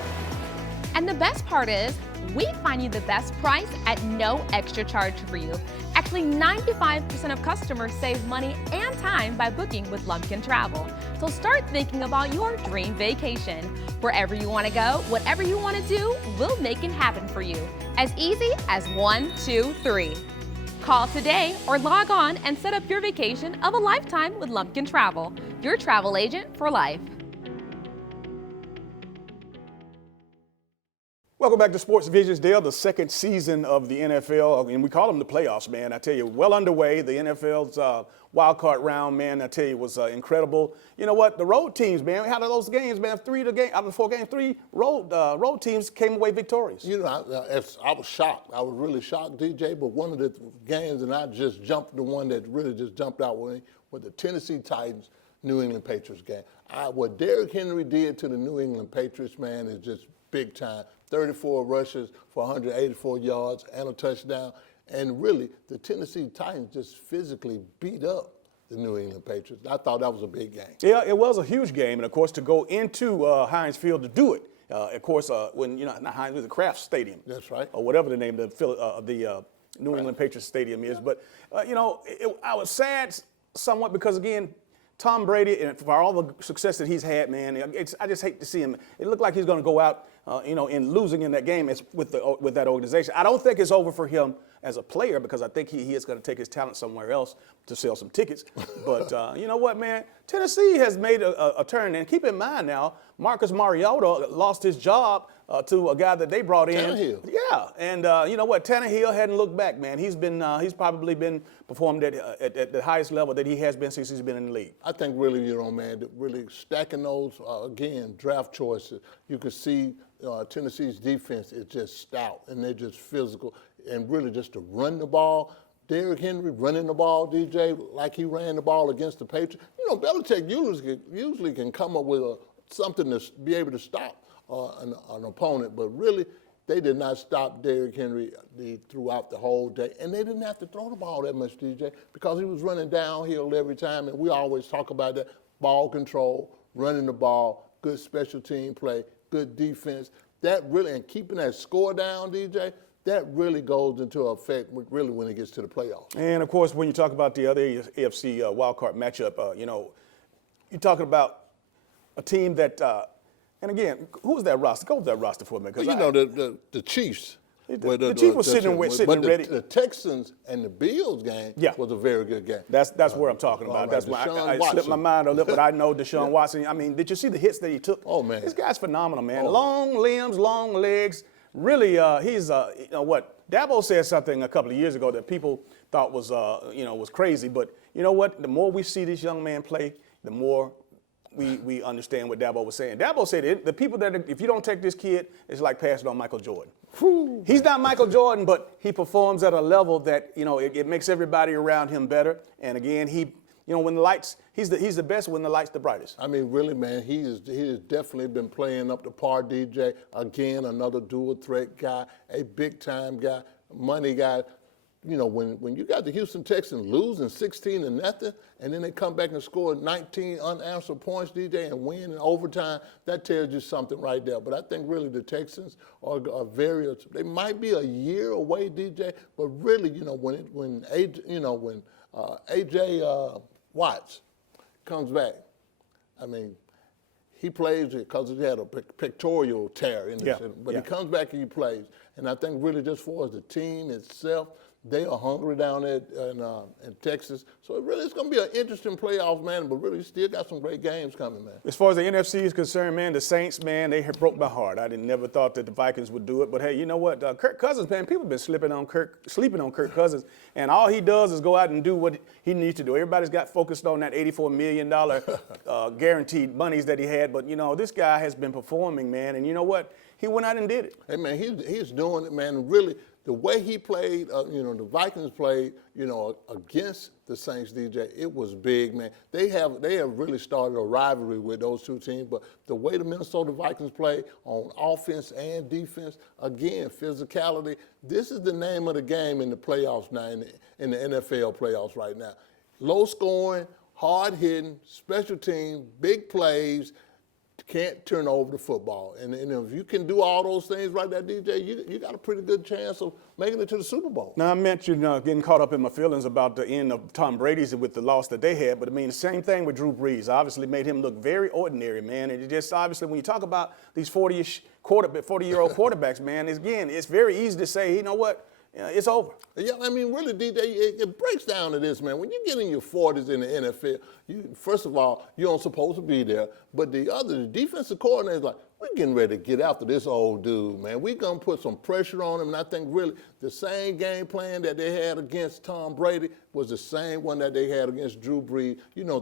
And the best part is, we find you the best price at no extra charge for you. Actually, 95% of customers save money and time by booking with Lumpkin Travel. So start thinking about your dream vacation. Wherever you want to go, whatever you want to do, we'll make it happen for you. As easy as 1, 2, 3. Call today or log on and set up your vacation of a lifetime with Lumpkin Travel, your travel agent for life. Welcome back to Sports Visions, Dale, the second season of the NFL, and we call them the playoffs, man. I tell you, well underway. The NFL's wild card round, man, I tell you, was incredible. You know what? The road teams, man, out of those games, man, out of the 4 games, 3 road teams came away victorious. You know, I was shocked. I was really shocked, DJ, but one of the games, and I just jumped the one that really just jumped out with me, was the Tennessee Titans New England Patriots game. What Derrick Henry did to the New England Patriots, man, is just big time. 34 rushes for 184 yards and a touchdown. And really, the Tennessee Titans just physically beat up the New England Patriots. I thought that was a big game. Yeah, it was a huge game. And, of course, to go into Heinz Field to do it, of course, when, you know, not Heinz, it was the Kraft Stadium. That's right. Or whatever the name of the New England Patriots Stadium is. But, you know, I was sad somewhat because, again, Tom Brady, and for all the success that he's had, man, I just hate to see him. It looked like he's going to go out, in losing in that game with that organization. I don't think it's over for him as a player because I think he is going to take his talent somewhere else to sell some tickets. But you know what, man? Tennessee has made a turn. And keep in mind now, Marcus Mariota lost his job to a guy that they brought in. Tannehill. Yeah, and you know what? Tannehill hadn't looked back, man. He's probably been performed at the highest level that he has been since he's been in the league. I think really, man, really stacking those, again, draft choices. You can see Tennessee's defense is just stout, and they're just physical. And really just to run the ball, Derrick Henry running the ball, DJ, like he ran the ball against the Patriots. You know, Belichick usually can come up with something to be able to stop an opponent, but really they did not stop Derrick Henry throughout the whole day. And they didn't have to throw the ball that much, DJ, because he was running downhill every time. And we always talk about that, ball control, running the ball, good special team play, good defense. That really, and keeping that score down, DJ, that really goes into effect really when it gets to the playoffs. And, of course, when you talk about the other AFC wildcard matchup, you're talking about a team that, and again, who's that roster? Go with that roster for a minute. Well, you know, the Chiefs. The Chiefs was sitting ready. The Texans and the Bills game was a very good game. That's where I'm talking about. That's why I slipped my mind a little, but I know Deshaun Watson. I mean, did you see the hits that he took? Oh, man. This guy's phenomenal, man. Long limbs, long legs. Really, he's, you know what? Dabo said something a couple of years ago that people thought was, was crazy. But you know what? The more we see this young man play, the more we understand what Dabo was saying. Dabo said the people that, if you don't take this kid, it's like passing on Michael Jordan. He's not Michael Jordan, but he performs at a level that, it makes everybody around him better. And again, when the lights, he's the best when the light's the brightest. I mean, really, man, he has definitely been playing up to par, DJ. Again, another dual threat guy, a big time guy, money guy. You know, when you got the Houston Texans losing 16-0, and then they come back and score 19 unanswered points, DJ, and win in overtime, that tells you something right there. But I think really the Texans are they might be a year away, DJ, but really, when AJ Watts comes back, I mean, he plays because he had a pectoral tear in his, but he comes back and he plays. And I think really just for the team itself, they are hungry down there in Texas. So it's going to be an interesting playoff, man, but really still got some great games coming, man. As far as the NFC is concerned, man, the Saints, man, they broke my heart. I never thought that the Vikings would do it. But, hey, you know what? Kirk Cousins, man, people have been sleeping on Kirk Cousins. And all he does is go out and do what he needs to do. Everybody's got focused on that $84 million guaranteed monies that he had. But, this guy has been performing, man. And you know what? He went out and did it. Hey, man, he's doing it, man. And really, the way he played, the Vikings played, against the Saints, DJ, it was big, man. They have really started a rivalry with those two teams, but the way the Minnesota Vikings play on offense and defense, again, physicality, this is the name of the game in the playoffs now, in the NFL playoffs right now. Low scoring, hard hitting, special team, big plays, can't turn over the football. And if you can do all those things right there, DJ, you got a pretty good chance of making it to the Super Bowl. Now, I mentioned getting caught up in my feelings about the end of Tom Brady's with the loss that they had, but I mean, the same thing with Drew Brees. Obviously made him look very ordinary, man. And it just obviously, when you talk about these 40-year-old quarterbacks, man, it's very easy to say, you know what? It's over. Yeah, I mean, really, DJ, it breaks down to this, man. When you get in your 40s in the NFL, first of all, you don't supposed to be there. But the defensive coordinator is like, we're getting ready to get after this old dude, man. We're going to put some pressure on him. And I think really the same game plan that they had against Tom Brady was the same one that they had against Drew Brees.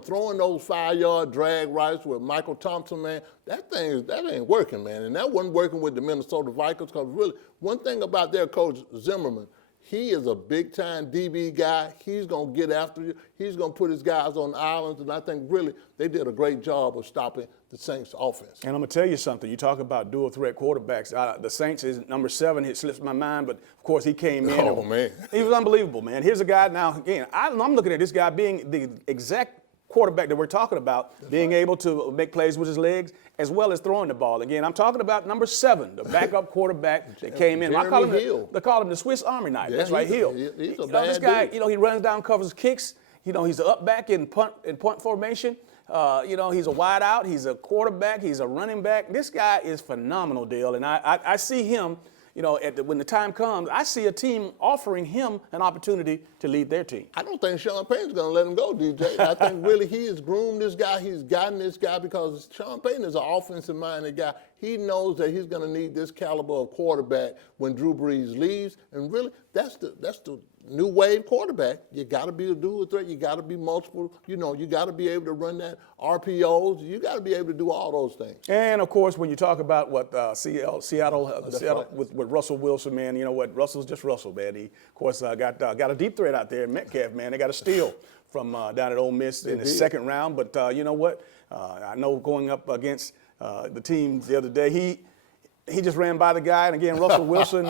Throwing those 5-yard drag rights with Michael Thompson, man, that ain't working, man. And that wasn't working with the Minnesota Vikings because really one thing about their coach, Zimmerman, he is a big-time DB guy. He's going to get after you. He's going to put his guys on islands, and I think really they did a great job of stopping the Saints' offense. And I'm going to tell you something. You talk about dual-threat quarterbacks. The Saints is number 7. It slips my mind, but, of course, he came in. Oh, man. He was unbelievable, man. Here's a guy now, again, I'm looking at this guy being the exact quarterback that we're talking about, being able to make plays with his legs as well as throwing the ball. Again, I'm talking about number 7, the backup quarterback that came in. They call him the Swiss Army knife. Yeah, that's right, Hill. He's a bad this guy, dude. he runs down, covers kicks. He's an up back in punt formation. He's a wide out. He's a quarterback. He's a running back. This guy is phenomenal, Dale. And I see him, when the time comes, I see a team offering him an opportunity to lead their team. I don't think Sean Payton's going to let him go, DJ. I think really he has groomed this guy. He's gotten this guy because Sean Payton is an offensive-minded guy. He knows that he's going to need this caliber of quarterback when Drew Brees leaves. And really, that's the new wave quarterback. You got to be a dual threat. You got to be multiple. You got to be able to run that RPOs. You got to be able to do all those things. And of course, when you talk about what Seattle with Russell Wilson, man, you know what? Russell's just Russell, man. He, of course, got a deep threat out there in Metcalf, man. They got a steal from down at Ole Miss in the second round. But you know what? I know going up against the team the other day, he just ran by the guy. And again, Russell Wilson.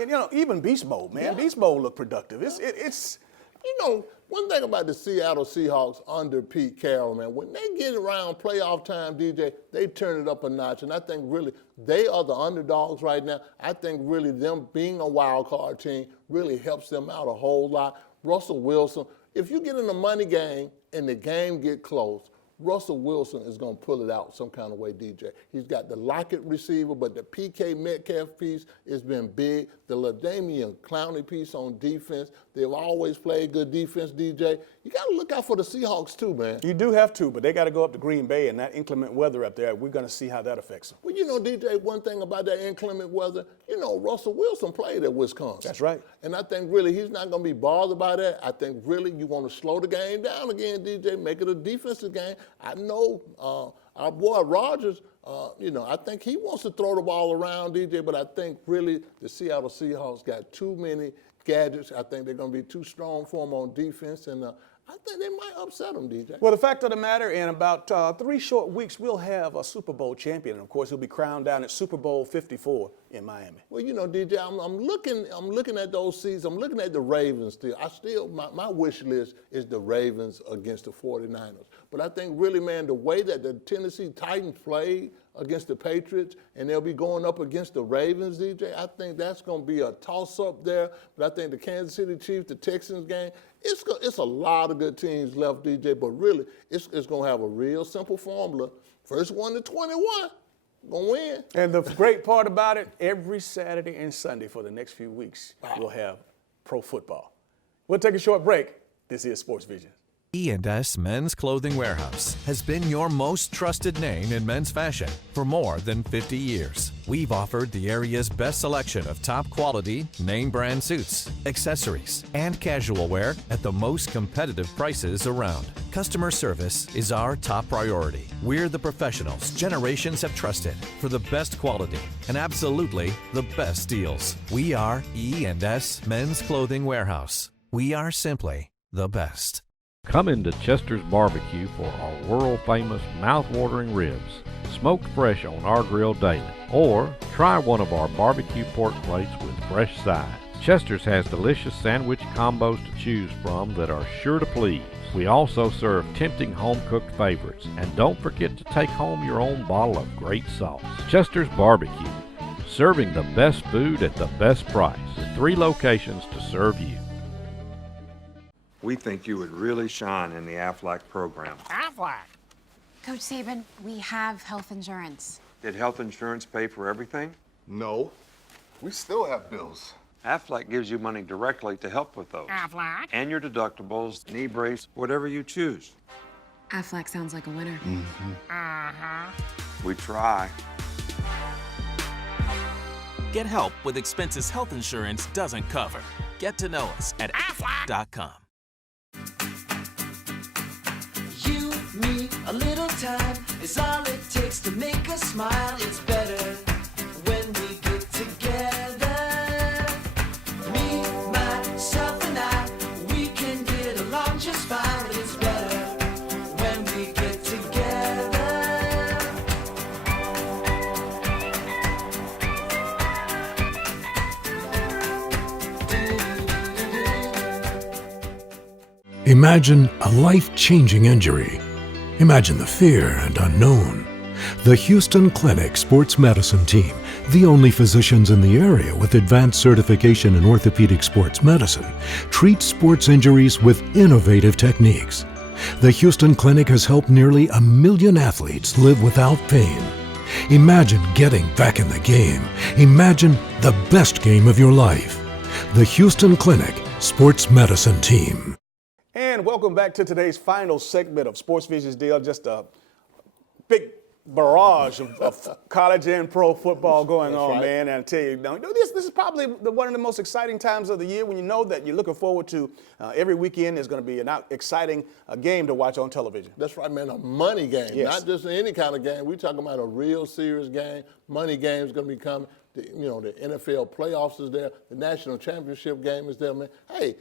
And, even Beast Mode, man. Yeah. Beast Mode looked productive. It's one thing about the Seattle Seahawks under Pete Carroll, man, when they get around playoff time, DJ, they turn it up a notch. And I think really they are the underdogs right now. I think really them being a wild card team really helps them out a whole lot. Russell Wilson, if you get in a money game and the game get close, Russell Wilson is going to pull it out some kind of way, DJ. He's got the Lockett receiver, but the PK Metcalf piece has been big. The LaDainian Clowney piece on defense. They've always played good defense, DJ. You got to look out for the Seahawks too, man. You do have to, but they got to go up to Green Bay, and that inclement weather up there, we're going to see how that affects them. Well, you know, DJ, one thing about that inclement weather, you know, Russell Wilson played at Wisconsin. That's right. And I think really he's not going to be bothered by that. I think really you want to slow the game down again, DJ, make it a defensive game. I know our boy Rodgers, you know, I think he wants to throw the ball around, DJ, but I think really the Seattle Seahawks got too many gadgets. I think they're going to be too strong for them on defense, and I think they might upset them, DJ. Well, the fact of the matter, in about 3 short weeks, we'll have a Super Bowl champion. And of course, he'll be crowned down at Super Bowl 54 in Miami. Well, you know, DJ, I'm looking at those seasons. I'm looking at the Ravens still. My wish list is the Ravens against the 49ers. But I think really, man, the way that the Tennessee Titans played against the Patriots, and they'll be going up against the Ravens, DJ, I think that's going to be a toss-up there. But I think the Kansas City Chiefs, the Texans game, it's a lot of good teams left, DJ, but really, it's going to have a real simple formula. First 1 to 21, going to win. And the great part about it, every Saturday and Sunday for the next few weeks, we'll have pro football. We'll take a short break. This is Sports Vision. E&S Men's Clothing Warehouse has been your most trusted name in men's fashion for more than 50 years. We've offered the area's best selection of top quality, name brand suits, accessories, and casual wear at the most competitive prices around. Customer service is our top priority. We're the professionals generations have trusted for the best quality and absolutely the best deals. We are E&S Men's Clothing Warehouse. We are simply the best. Come into Chester's Barbecue for our world-famous mouth-watering ribs, smoked fresh on our grill daily. Or try one of our barbecue pork plates with fresh sides. Chester's has delicious sandwich combos to choose from that are sure to please. We also serve tempting home-cooked favorites. And don't forget to take home your own bottle of great sauce. Chester's Barbecue, serving the best food at the best price, with 3 locations to serve you. We think you would really shine in the Aflac program. Aflac? Coach Saban, we have health insurance. Did health insurance pay for everything? No. We still have bills. Aflac gives you money directly to help with those. Aflac? And your deductibles, knee brace, whatever you choose. Aflac sounds like a winner. Mm-hmm. Uh-huh. We try. Get help with expenses health insurance doesn't cover. Get to know us at Aflac.com. You, me, a little time is all it takes to make us smile. It's better when we get together. Me, myself, and I, we can get along just fine. It's better when we get together. Imagine a life-changing injury. Imagine the fear and unknown. The Houston Clinic Sports Medicine Team, the only physicians in the area with advanced certification in orthopedic sports medicine, treats sports injuries with innovative techniques. The Houston Clinic has helped nearly 1 million athletes live without pain. Imagine getting back in the game. Imagine the best game of your life. The Houston Clinic Sports Medicine Team. And welcome back to today's final segment of Sports Vision's deal. Just a big barrage of college and pro football going on, right, man. And I tell you, this is probably one of the most exciting times of the year when you know that you're looking forward to every weekend is going to be an exciting game to watch on television. That's right, man, a money game, yes, not just any kind of game. We're talking about a real serious game. Money game is going to be coming. The NFL playoffs is there. The national championship game is there, man. Hey,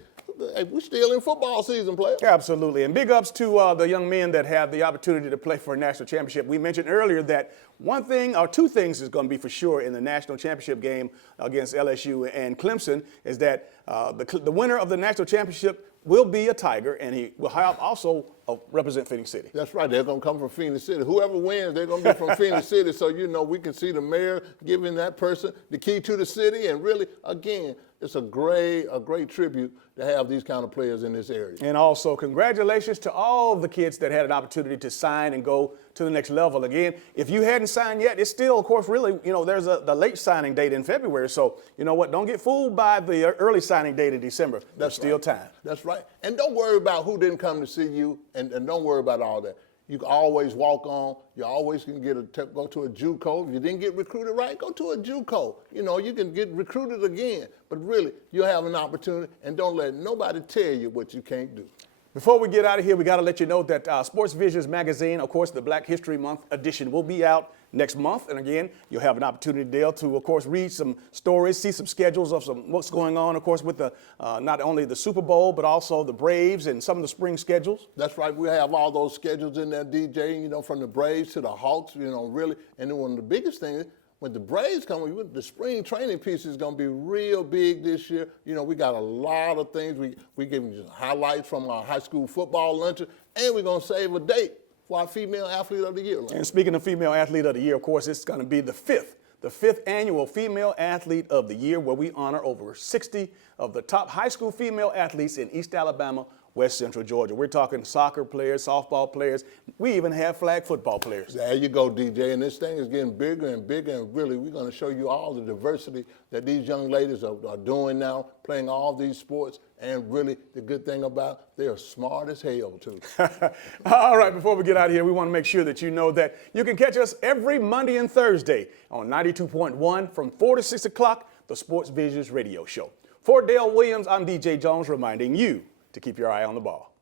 we're still in football season, player. Absolutely. And big ups to the young men that have the opportunity to play for a national championship. We mentioned earlier that one thing or two things is going to be for sure in the national championship game against LSU and Clemson is that the winner of the national championship will be a Tiger, and he will have also represent Phoenix City. That's right. They're going to come from Phoenix City. Whoever wins, they're going to be from Phoenix City. So, we can see the mayor giving that person the key to the city. And really, again, it's a great tribute to have these kind of players in this area. And also, congratulations to all the kids that had an opportunity to sign and go to the next level. Again, if you hadn't signed yet, it's still, of course, really, there's the late signing date in February. So, you know what? Don't get fooled by the early signing date in December. There's still time. That's right. And don't worry about who didn't come to see you, and don't worry about all that. You can always walk on. You always can go to a JUCO. If you didn't get recruited right, go to a JUCO. You can get recruited again. But really, you'll have an opportunity, and don't let nobody tell you what you can't do. Before we get out of here, we got to let you know that Sports Visions magazine, of course, the Black History Month edition, will be out next month. And again, you'll have an opportunity, Dale, to, of course, read some stories, see some schedules of what's going on, of course, with the not only the Super Bowl, but also the Braves and some of the spring schedules. That's right. We have all those schedules in there, DJ, from the Braves to the Hawks, really. And then one of the biggest things, when the Braves come, the spring training piece is going to be real big this year. We got a lot of things. We give you highlights from our high school football luncheon, and we're going to save a date for our Female Athlete of the Year. And speaking of Female Athlete of the Year, of course, it's going to be the fifth annual Female Athlete of the Year, where we honor over 60 of the top high school female athletes in East Alabama, West Central Georgia. We're talking soccer players, softball players. We even have flag football players. There you go, DJ. And this thing is getting bigger and bigger. And really, we're going to show you all the diversity that these young ladies are doing now, playing all these sports. And really, the good thing about it, they are smart as hell, too. All right, before we get out of here, we want to make sure that you know that you can catch us every Monday and Thursday on 92.1 from 4 to 6 o'clock, the Sports Visions radio show. For Dale Williams, I'm DJ Jones, reminding you to keep your eye on the ball.